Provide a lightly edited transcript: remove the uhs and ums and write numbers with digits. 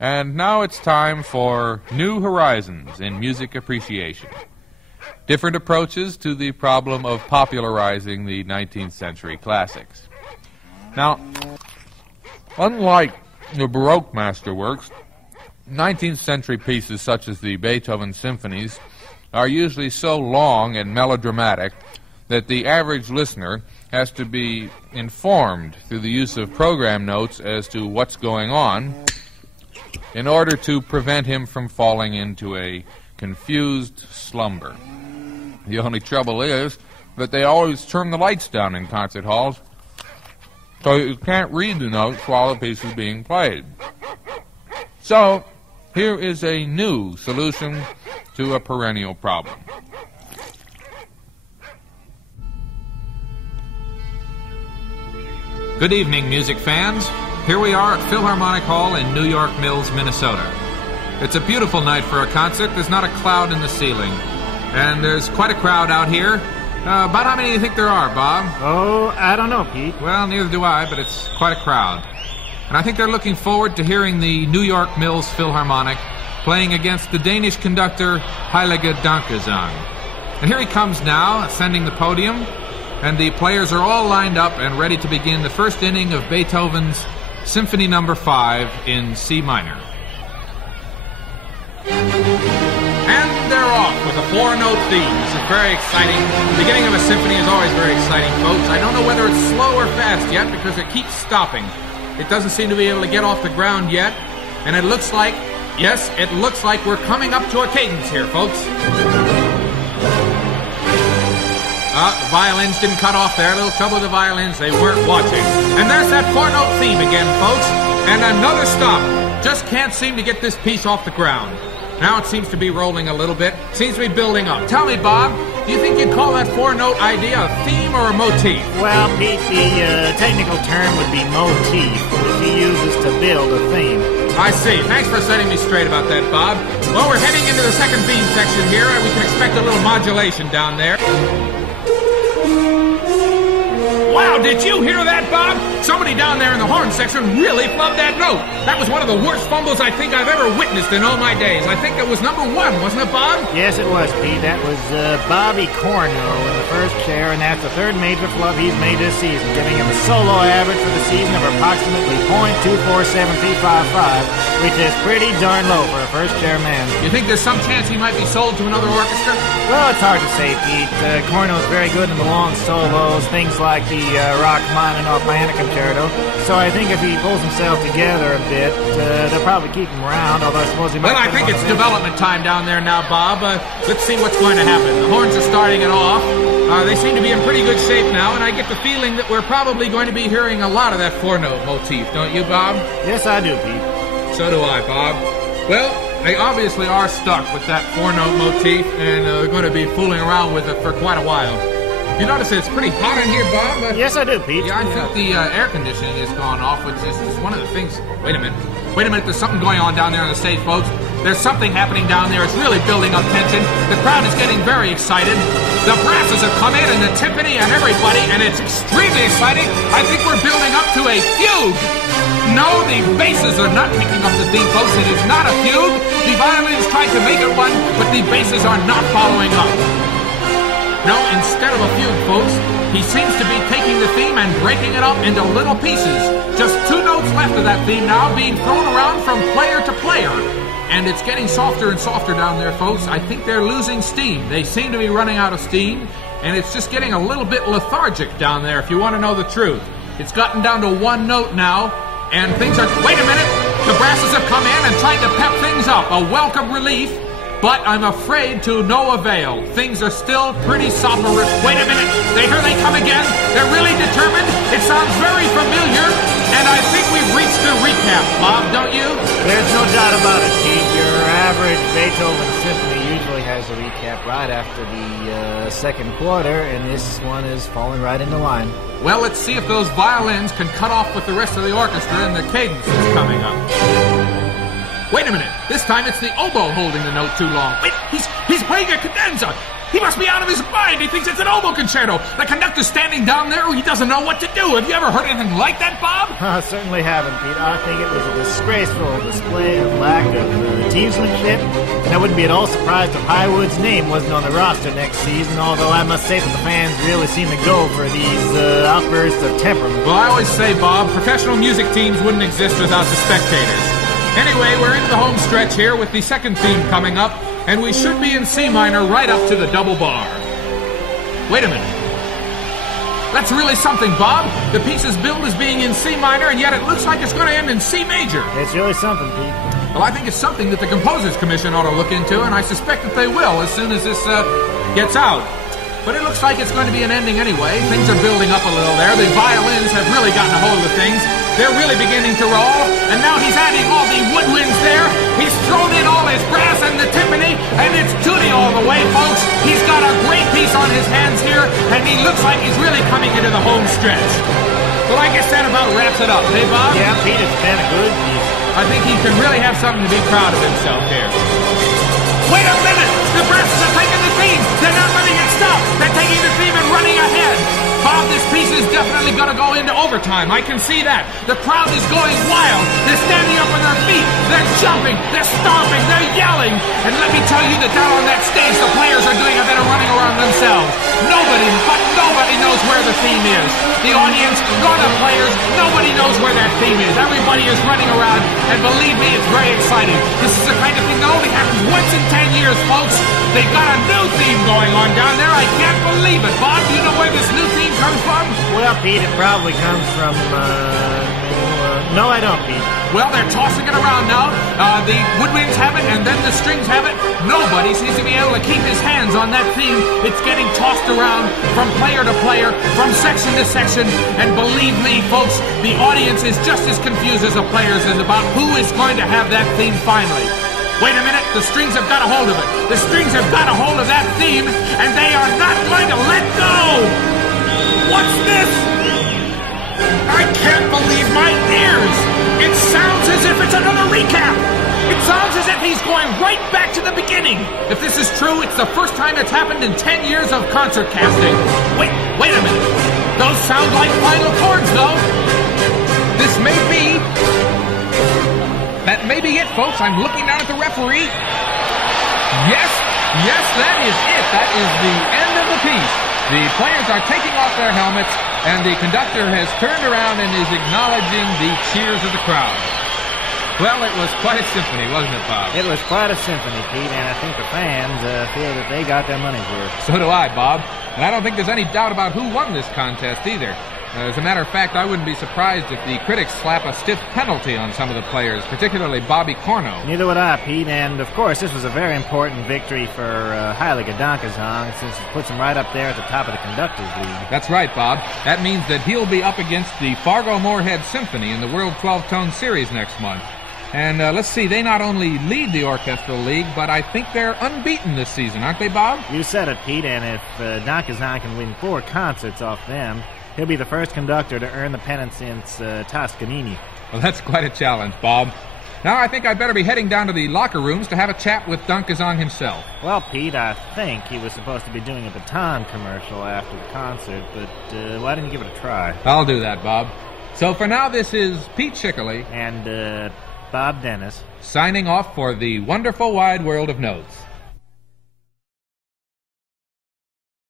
And now it's time for New Horizons in Music Appreciation. Different approaches to the problem of popularizing the 19th century classics. Now, unlike the Baroque masterworks, 19th century pieces such as the Beethoven symphonies are usually so long and melodramatic that the average listener has to be informed through the use of program notes as to what's going on in order to prevent him from falling into a confused slumber. The only trouble is that they always turn the lights down in concert halls, so you can't read the notes while the piece is being played. So, here is a new solution to a perennial problem. Good evening, music fans. Here we are at Philharmonic Hall in New York Mills, Minnesota. It's a beautiful night for a concert. There's not a cloud in the ceiling. And there's quite a crowd out here. About how many do you think there are, Bob? Oh, I don't know, Pete. Well, neither do I, but it's quite a crowd. And I think they're looking forward to hearing the New York Mills Philharmonic playing against the Danish conductor Heilige Dankgesang. And here he comes now, ascending the podium, and the players are all lined up and ready to begin the first inning of Beethoven's Symphony No. 5 in C minor. And they're off with a four-note theme. This is very exciting. The beginning of a symphony is always very exciting, folks. I don't know whether it's slow or fast yet because it keeps stopping. It doesn't seem to be able to get off the ground yet. And it looks like, yes, it looks like we're coming up to a cadence here, folks. The violins didn't cut off there. A little trouble with the violins. They weren't watching. And there's that four-note theme again, folks. And another stop. Just can't seem to get this piece off the ground. Now it seems to be rolling a little bit. Seems to be building up. Tell me, Bob, do you think you'd call that four-note idea a theme or a motif? Well, Pete, the technical term would be motif, which he uses to build a theme. I see. Thanks for setting me straight about that, Bob. Well, we're heading into the second theme section here, and we can expect a little modulation down there. Wow, did you hear that, Bob? Somebody down there in the horn section really flubbed that note. That was one of the worst fumbles I think I've ever witnessed in all my days. I think it was number 1, wasn't it, Bob? Yes, it was, Pete. That was Bobby Corno in the first chair, and that's the third major flub he's made this season, giving him a solo average for the season of approximately .247355, which is pretty darn low for a first-chair man. You think there's some chance he might be sold to another orchestra? Well, it's hard to say, Pete. Corno's very good in the long solos, things like the Rachmaninoff Concerto. So I think if he pulls himself together a bit, they'll probably keep him around, although I suppose he might... Well, I think it's development time down there now, Bob. Let's see what's going to happen. The horns are starting it off. They seem to be in pretty good shape now, and I get the feeling that we're probably going to be hearing a lot of that four-note motif, don't you, Bob? Yes, I do, Pete. So do I, Bob. Well, they obviously are stuck with that four-note motif, and they're going to be fooling around with it for quite a while. You notice it's pretty hot in here, Bob? Yes, I do, Pete. Yeah, I think the air conditioning has gone off, which is one of the things... Wait a minute, there's something going on down there on the stage, folks. There's something happening down there. It's really building up tension. The crowd is getting very excited. The brasses have come in, and the timpani, and everybody, and it's extremely exciting. I think we're building up to a fugue. No, the basses are not picking up the theme, folks. It is not a fugue. The violins tried to make it one, but the basses are not following up. No, instead of a fugue, folks, he seems to be taking the theme and breaking it up into little pieces. Just 2 notes left of that theme now being thrown around from player to player. And it's getting softer and softer down there, folks. I think they're losing steam. They seem to be running out of steam, and it's just getting a little bit lethargic down there, if you want to know the truth. It's gotten down to 1 note now, and things are... Wait a minute! The brasses have come in and tried to pep things up. A welcome relief. But I'm afraid to no avail. Things are still pretty soporific. Wait a minute. Here they come again. They're really determined. It sounds very familiar. And I think we've reached the recap, Bob, don't you? There's no doubt about it, Pete. Your average Beethoven symphony usually has a recap right after the second quarter, and this one is falling right into line. Well, let's see if those violins can cut off with the rest of the orchestra and the cadence is coming up. Wait a minute. This time it's the oboe holding the note too long. Wait, he's playing a cadenza. He must be out of his mind. He thinks it's an oboe concerto. The conductor's standing down there. He doesn't know what to do. Have you ever heard anything like that, Bob? I certainly haven't, Pete. I think it was a disgraceful display of lack of teamsmanship. And I wouldn't be at all surprised if Highwood's name wasn't on the roster next season, although I must say that the fans really seem to go for these outbursts of temperament. Well, I always say, Bob, professional music teams wouldn't exist without the spectators. Anyway, we're into the home stretch here with the second theme coming up, and we should be in C minor right up to the double bar. Wait a minute. That's really something, Bob. The piece's billed as being in C minor, and yet it looks like it's going to end in C major. It's really something, Pete. Well, I think it's something that the Composers Commission ought to look into, and I suspect that they will as soon as this gets out. But it looks like it's going to be an ending anyway. Things are building up a little there. The violins have really gotten a hold of things. They're really beginning to roll. And now he's adding all the woodwinds there. He's thrown in all his brass and the timpani, and it's tutti all the way, folks. He's got a great piece on his hands here, and he looks like he's really coming into the home stretch. Well, I guess that about wraps it up, hey, Bob? Yeah, Pete, it's been a good piece. I think he can really have something to be proud of himself here. Wait a minute! The brasses are taking the theme! They're not letting it stop! They're taking the theme and running ahead! Bob, this piece is definitely going to go into overtime. I can see that. The crowd is going wild. They're standing up on their feet. They're jumping. They're stomping. They're yelling. And let me tell you that down on that stage, the players are doing a bit of running around themselves. Nobody knows where the theme is. The audience, nor the players, nobody knows where that theme is. Everybody is running around, and believe me, it's very exciting. This is the kind of thing that only happens once in 10 years, folks. They've got a new theme going on down there. I can't believe it. Bob, do you know where this new theme comes from? Well, Pete, it probably comes from, no, I don't, Pete. Well, they're tossing it around now. The woodwinds have it, and then the strings have it. Nobody seems to be able to keep his hands on that theme. It's getting tossed around from player to player, from section to section, and believe me, folks, the audience is just as confused as the players is about who is going to have that theme finally. Wait a minute, the strings have got a hold of it. The strings have got a hold of that theme, and they are not going to let go! What's this? I can't believe my ears! It sounds as if it's another recap! It sounds as if he's going right back to the beginning! If this is true, it's the first time it's happened in 10 years of concert casting. Wait a minute. Those sound like final chords, though. This may be... That may be it, folks. I'm looking down at the referee. Yes, that is it. That is the end of the piece. The players are taking off their helmets, and the conductor has turned around and is acknowledging the cheers of the crowd. Well, it was quite a symphony, wasn't it, Bob? It was quite a symphony, Pete, and I think the fans feel that they got their money's worth. So do I, Bob. And I don't think there's any doubt about who won this contest either. As a matter of fact, I wouldn't be surprised if the critics slap a stiff penalty on some of the players, particularly Bobby Corno. Neither would I, Pete, and of course this was a very important victory for Heilige Dankesang, since it puts him right up there at the top of the Conductors League. That's right, Bob. That means that he'll be up against the Fargo-Moorhead Symphony in the World 12-Tone Series next month. And let's see, they not only lead the Orchestral League, but I think they're unbeaten this season, aren't they, Bob? You said it, Pete, and if Dankesang can win 4 concerts off them, he'll be the first conductor to earn the pennant since Toscanini. Well, that's quite a challenge, Bob. Now I think I'd better be heading down to the locker rooms to have a chat with Dankesang himself. Well, Pete, I think he was supposed to be doing a baton commercial after the concert, but why didn't you give it a try? I'll do that, Bob. So for now, this is Pete Schickerly and Bob Dennis signing off for the wonderful wide world of notes.